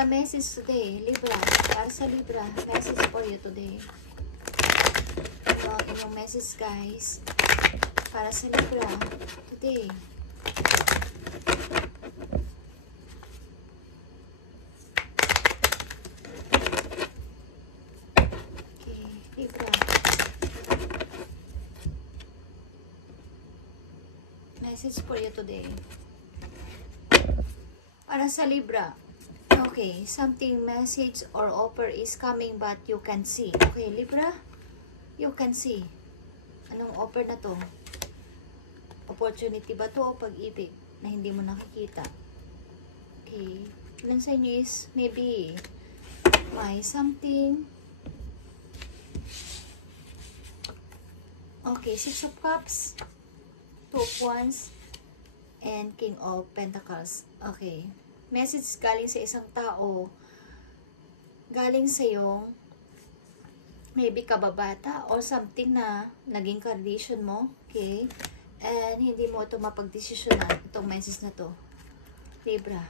Libra message today. Libra. Para sa Libra. Message for you today. Ito ang inyong message, guys. Para sa Libra. Today. Okay. Libra. Message for you today. Para sa Libra. Okay, something message or offer is coming but you can see. Okay, Libra, you can see. Anong offer na to? Opportunity ba to o pag-ibig na hindi mo nakikita? Okay, ilan sa inyo is maybe may something. Okay, Six of Cups, Two of Wands, and King of Pentacles. Okay. Message galing sa isang tao. Galing sa yung maybe kababata or something na naging condition mo. Okay. And hindi mo ito mapagdesisyonan. Itong message na to. Libra.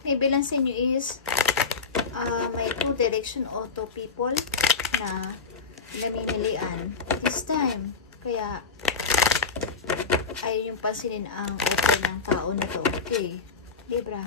Maybe lang sa inyo is may two direction o two people na namimilian. This time. Kaya ayaw yung pansinin ang offer ng tao na to. Okay. Libra.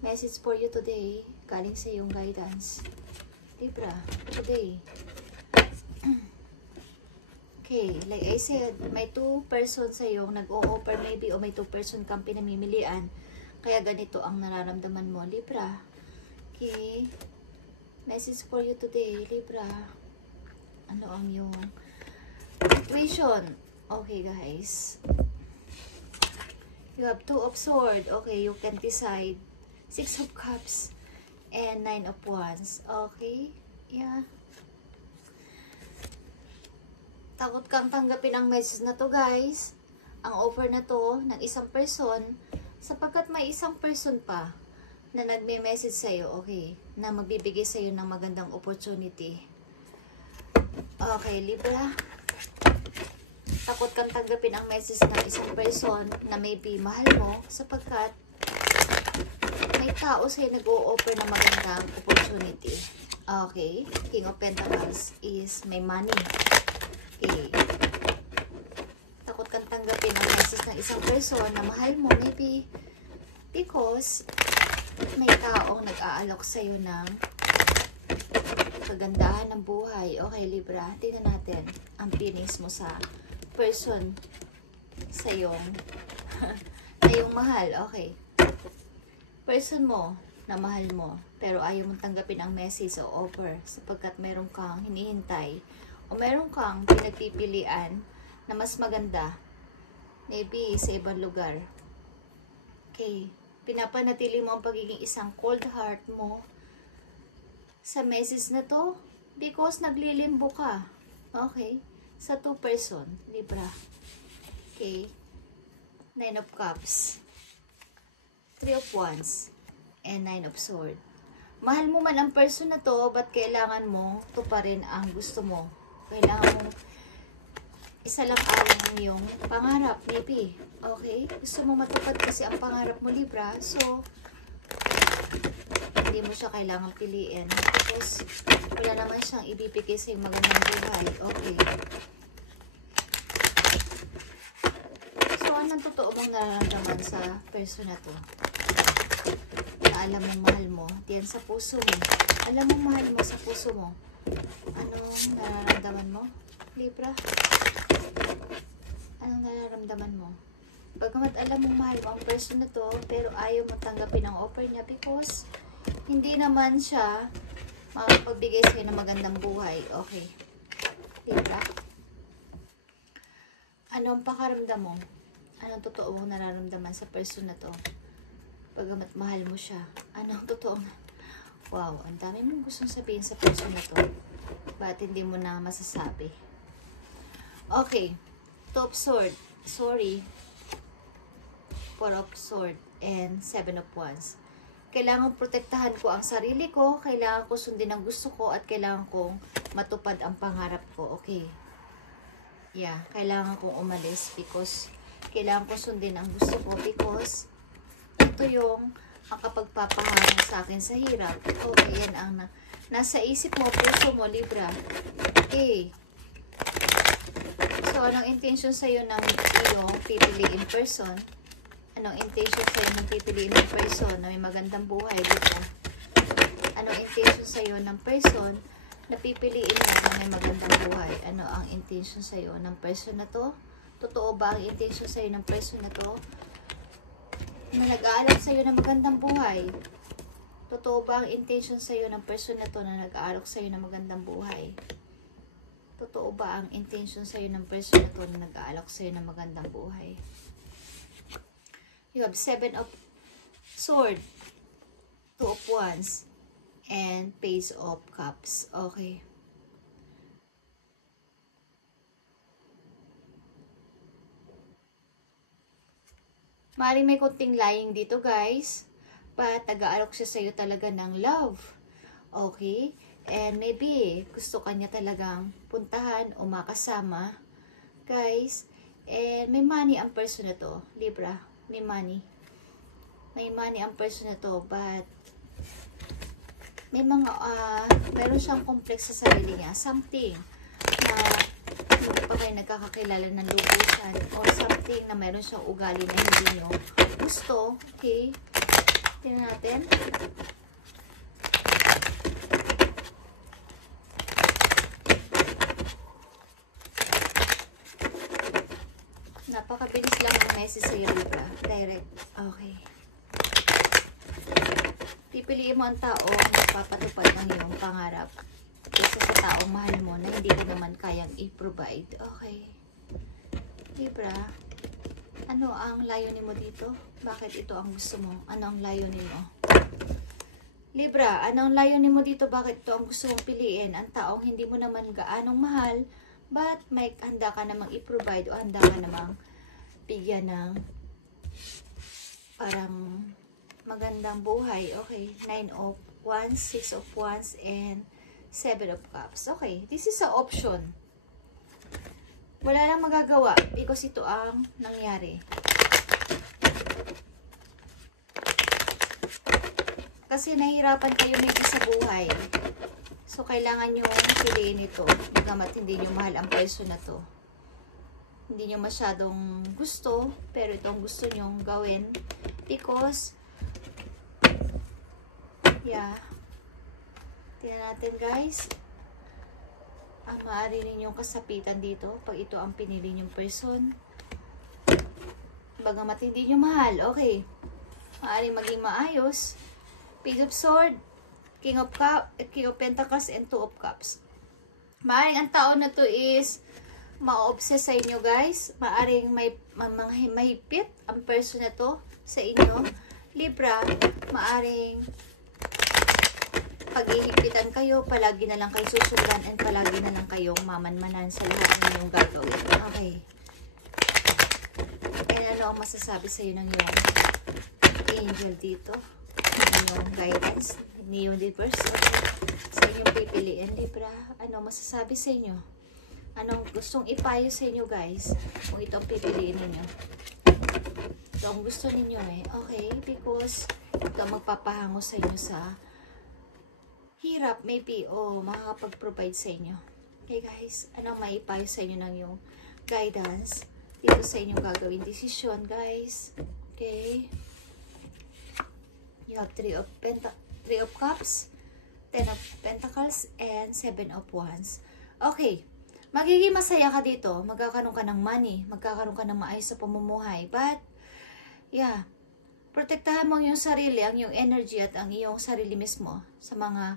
Message for you today. Galing sa iyong guidance. Libra. Today. Okay. Like I said, may two person sa iyong nag-o-offer maybe o may two person kang pinamimilian. Kaya ganito ang nararamdaman mo. Libra. Okay. Message for you today. Libra. Ano ang iyong situation? Okay, guys. You have Two of Swords. Okay, you can decide. Six of Cups and Nine of Wands. Okay. Yeah. Takot kang tanggapin ang message na to, guys. Ang offer na to ng isang person sapagkat may isang person pa na nagme-message sa'yo. Okay. Na magbibigay sa'yo ng magandang opportunity. Okay, Libra. Takot kang tanggapin ang message ng isang person na maybe mahal mo sapagkat may tao sa'yo nag-o-offer ng magandang opportunity. Okay. King of Pentacles is may money. Okay. Takot kang tanggapin ang message ng isang person na mahal mo maybe because may taong nag-aalok sa'yo ng kagandahan ng buhay. Okay, Libra. Tingnan natin ang feelings mo sa person sa iyong na yung mahal. Okay. Person mo na mahal mo pero ayaw mong tanggapin ang message o offer sapagkat meron kang hinihintay o meron kang pinagpipilian na mas maganda maybe sa ibang lugar. Okay. Pinapanatili mo ang pagiging isang cold heart mo sa message na to because naglilimbo ka. Okay. Sa two person, Libra. Okay. Nine of Cups. Three of Wands. And Nine of Swords. Mahal mo man ang person na to, but kailangan mo tuparin ang gusto mo. Kailangan mo isa lang ang iyong pangarap, maybe. Okay? Gusto mo matupad kasi ang pangarap mo, Libra. So, hindi mo siya kailangan piliin. Because, wala naman siyang ibibigay sa magandang buhay. Okay. So, anong totoo mong nararamdaman sa person na to? Na alam mong mahal mo. Diyan sa puso mo. Alam mong mahal mo sa puso mo. Anong nararamdaman mo, Libra? Anong nararamdaman mo? Bagamat alam mong mahal mo ang person na to, pero ayaw mo tanggapin ang offer niya because hindi naman siya makapagbigay sa'yo ng magandang buhay. Okay. Libra. Ano ang pakaramdam mo? Anong totoo mong nararamdaman sa person na to? Bagamat mahal mo siya. Anong totoo? Wow, ang dami mong gustong sabihin sa person na to. Ba't hindi mo na masasabi? Okay. Two of Swords. Sorry. Four of Swords and Seven of Wands. Kailangan protektahan ko ang sarili ko, kailangan ko sundin ang gusto ko, at kailangan kong matupad ang pangarap ko. Okay. Yeah, kailangan kong umalis because kailangan ko sundin ang gusto ko because ito yung ang kapagpapahango sa akin sa hirap. Okay, yan ang nasa isip mo, puso mo, Libra. Okay. So, anong intention sa'yo ng iyong pipiliin person? Anong intention sa'yo ng pipiliin ng person na may magandang buhay, Libra? Anong intention sa'yo ng person na pipiliin mo na may magandang buhay? Ano ang intention sa'yo ng person na to? Totoo ba ang intention sa'yo ng person na to? Na nag-aalok sa'yo ng magandang buhay? Totoo ba ang intention sa'yo ng person na to na nag-aalok sa'yo ng magandang buhay? Totoo ba ang intention sa'yo ng person na to na nag-aalok sa'yo ng magandang buhay? You have 7 of Swords, 2 of Wands, and Page of Cups. Okay. Maaaring may kunting lying dito, guys. But, nag-aalok siya sa'yo talaga ng love. Okay? And maybe, gusto kanya talagang puntahan o makasama. Guys, and may money ang person na to. Libra, may money. May money ang person na to, but may mga, meron siyang complex sa sarili niya. Something na hindi pa kayo nagkakakilala ng lubusan, or something na meron siyang ugali na hindi nyo gusto. Okay? Tingnan natin. Napakabilis lang ang message sa'yo, Libra. Direct. Okay. Pipiliin mo ang tao na magpapatupad ng iyong pangarap kaysa sa taong mahal mo na hindi ka naman kayang i-provide. Okay. Libra, ano ang layunin mo dito? Bakit ito ang gusto mo? Ano ang layunin mo? Libra, ano ang layunin mo dito? Bakit ito ang gusto mong piliin? Ang taong hindi mo naman gaanong mahal, but may handa ka namang i-provide o handa ka namang bigyan ng parang magandang buhay. Okay, 9 of Wands, 6 of Wands, and 7 of Cups. Okay, this is a option. Wala lang magagawa because ito ang nangyari. Kasi nahihirapan kayo maybe sa buhay. So, kailangan nyo piliin ito. Bagamat hindi nyo mahal ang person na to. Hindi nyo masyadong gusto, pero itong gusto nyong gawin. Because, yeah. Tingnan natin, guys. Ang maaari ninyong kasapitan dito, pag ito ang pinili nyong person. Bagamat hindi nyo mahal, okay. Maaari maging maayos. Page of Swords, King of Pentacles, and 2 of Cups. Maaring ang tao na to is ma-obsess sa inyo, guys. Maaring may mahigpit ang person na to sa inyo. Libra, maaring paghihigpitan kayo, palagi na lang kayo susundan, and palagi na lang kayong mamanmanan sa lahat ng inyong gagawin. Okay. And ano ang masasabi sa iyo ng iyong angel dito? Yung guidance, ni universe, sa inyong pipiliin, Libra, ano masasabi sa inyo? Anong gustong ipayo sa inyo, guys, kung ito ang pipiliin ninyo? Ito ang gusto ninyo okay, because ito ang magpapahango sa inyo sa hirap, maybe, o makakapag-provide sa inyo. Okay, guys, anong maipayo sa inyo ng yung guidance dito sa inyong gagawin decision, guys? Okay. You have 3 of Cups, 10 of Pentacles, and 7 of Wands. Okay. Magiging masaya ka dito. Magkakaroon ka ng money. Magkakaroon ka ng maayos sa pamumuhay. But, yeah. Protektahan mo yung sarili, ang iyong energy at ang iyong sarili mismo sa mga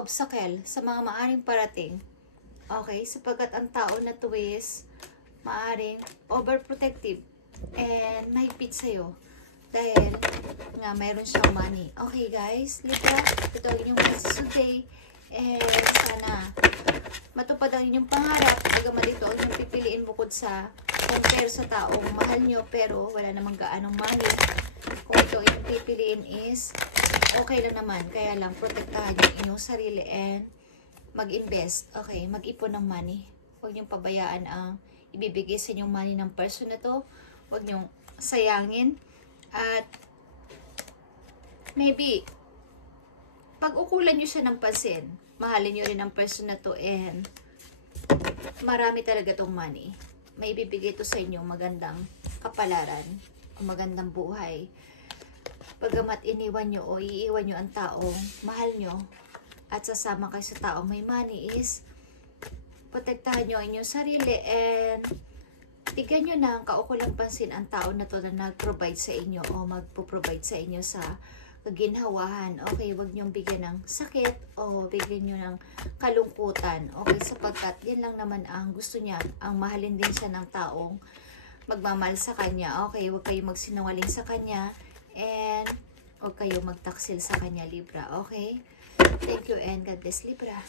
obstacle, sa mga maaring parating. Okay? Sapagkat ang tao na to is maaring overprotective and mahigpit sa'yo. Dahil nga mayroon siyang money. Okay, guys, Libra, ito ang inyong message today. And sana matupad ang inyong pangarap. Bagamat ito ang inyong pipiliin bukod sa compare sa taong mahal nyo, pero wala namang gaanong money. Kung ito ang inyong pipiliin is okay lang naman. Kaya lang, protektahan yung inyong sarili and mag-invest. Okay, mag-ipon ng money. Huwag nyong pabayaan ang ibibigay sa inyong money ng person na to. Huwag nyong sayangin. At maybe, pag-ukulan nyo siya ng pansin, mahalin nyo rin ang person na to, and marami talaga tong money. May bibigay to sa inyo magandang kapalaran o magandang buhay. Pagamat iniwan nyo o iiwan nyo ang taong mahal nyo at sasama kayo sa taong may money, is protektahan nyo ang inyong sarili and bigyan nyo ng kaukulang pansin ang tao na to na nag-provide sa inyo o magpo-provide sa inyo sa kaginhawahan. Okay, wag nyong bigyan ng sakit o bigyan nyo ng kalungkutan. Okay, sapagkat yan lang naman ang gusto niya, ang mahalin din siya ng taong magmamahal sa kanya. Okay, wag kayong magsinungaling sa kanya and wag kayong magtaksil sa kanya, Libra. Okay, thank you and God bless, Libra.